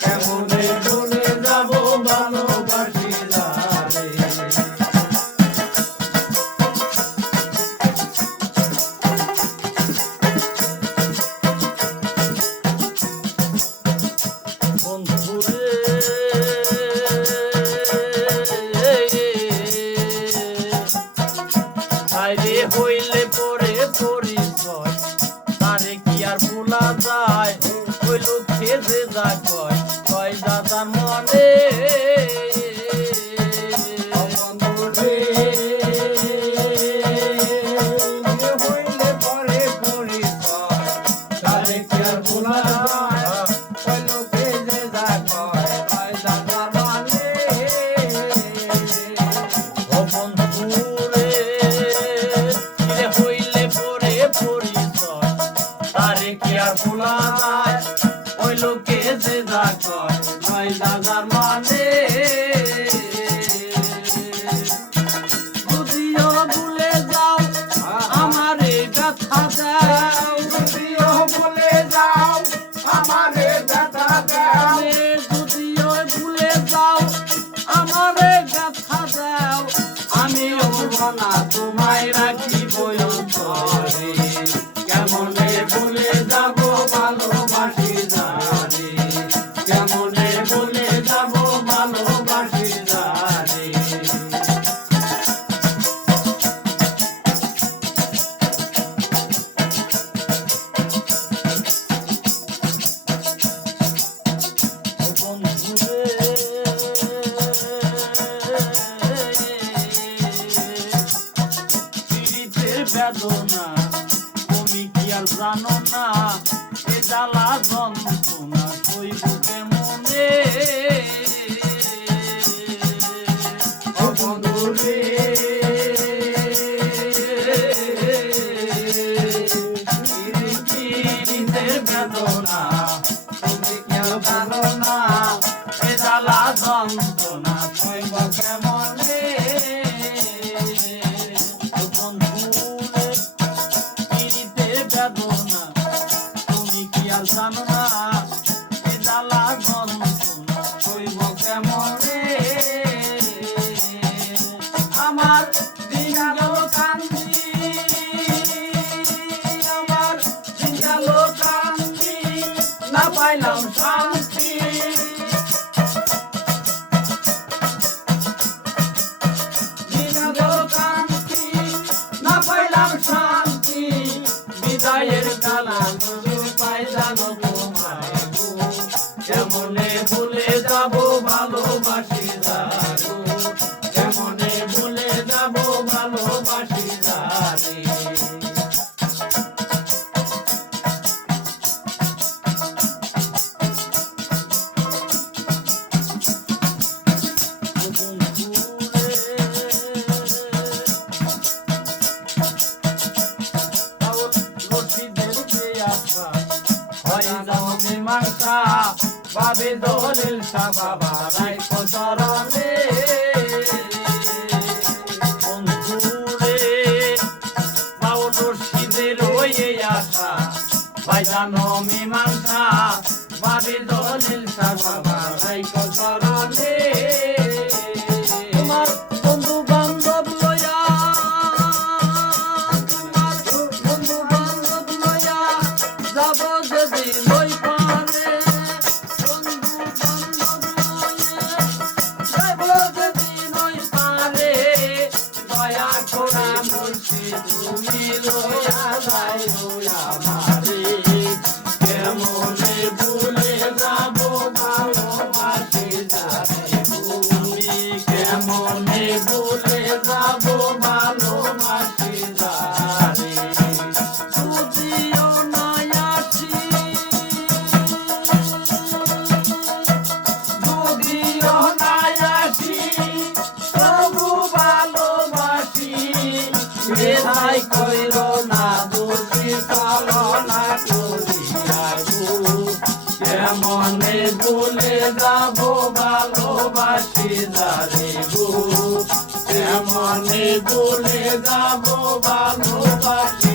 কেমনে ভুলে যাব ভালোবাসি যারে। বন্ধুরে বাইরে হইলে পরে পরিচয় তারে কি আর ভোলা যায় ওই লোকে যে যা কয় কয় দাদার মনে বন্ধুরে হইলে পরে পরিচয় তারে কি আর ভোলা যায় ওই লোকে যে যা কয় কয় দাদার মানে। ও বন্ধুরে কিরে হইলে পরে পরিচয় তারে কি আর ভোলা যায় ওই লোকে যে যা কয় কয় দাদার মানে। যদিও ভুলে যাও আমারে ব্যথা দাও যদিও ভুলে যাও আমারে ব্যথা দাও যদিও ভুলে যাও আমারে ব্যথা দাও আমিও না তোমায় রাখিব অন্তরে। কেমনে ভুলে যাব ভালোবাসি যারে। কেমনে ভুলে যাব ভালোবাসি যারে। বেদনা তুমি কি আর জানো না এ জ্বালা যন্ত্রণা কইবুকে মনে। ও বন্ধুরে পীড়িতের বেদনা তুমি কেউ জানো না এ জ্বালা যন্ত্রণা কইব কেমনে। বন্ধুরে পীড়িতের বেদনা তুমি কি আর জানো না এ জ্বালা যন্ত্রণা কইব কেমনে। আমার দিন গেল কান্দি আমার দিন গেল কান্দি না পাইলাম শান্তি। দিন গেল কান্দি না পাইলাম শান্তি বিদায়ের কালা পাই জানো তোমায় গো। কেমনে ভুলে যাব ভালোবাসি যারে। কেমনে ভুলে যাব ভালোবাসি যারে। মীমাংসা বাবে দলিল বাবা রাইত চরণে। বন্ধুরে বাউল রশিদের ওই আশা ভাইজানো মীমাংসা বাবে দলিল বাবা রাইত চরণে। তোমার বন্ধু বান্ধব লয়া তোমার বন্ধু বান্ধব লয়া যাব যদি লই পারে। বন্ধু বান্ধব লয়া যাব যদি লই পারে। দয়া করা মুর্শিদ তুমি লয়া যাই আমারে। কেমনে ভুলে যাব ভালোবাসি যারে। তুমি কেমনে ভুলে যাব ভালোবাসি যারে। যদিও না আসি যদিও না আসি তবু ভালোবাসি। বেদাই কইর না দোষী চালনা করিয়া গো। কেমনে ভুলে যাব ভালোবাসি যারে গো। কেমনে ভুলে যাব ভালোবাসি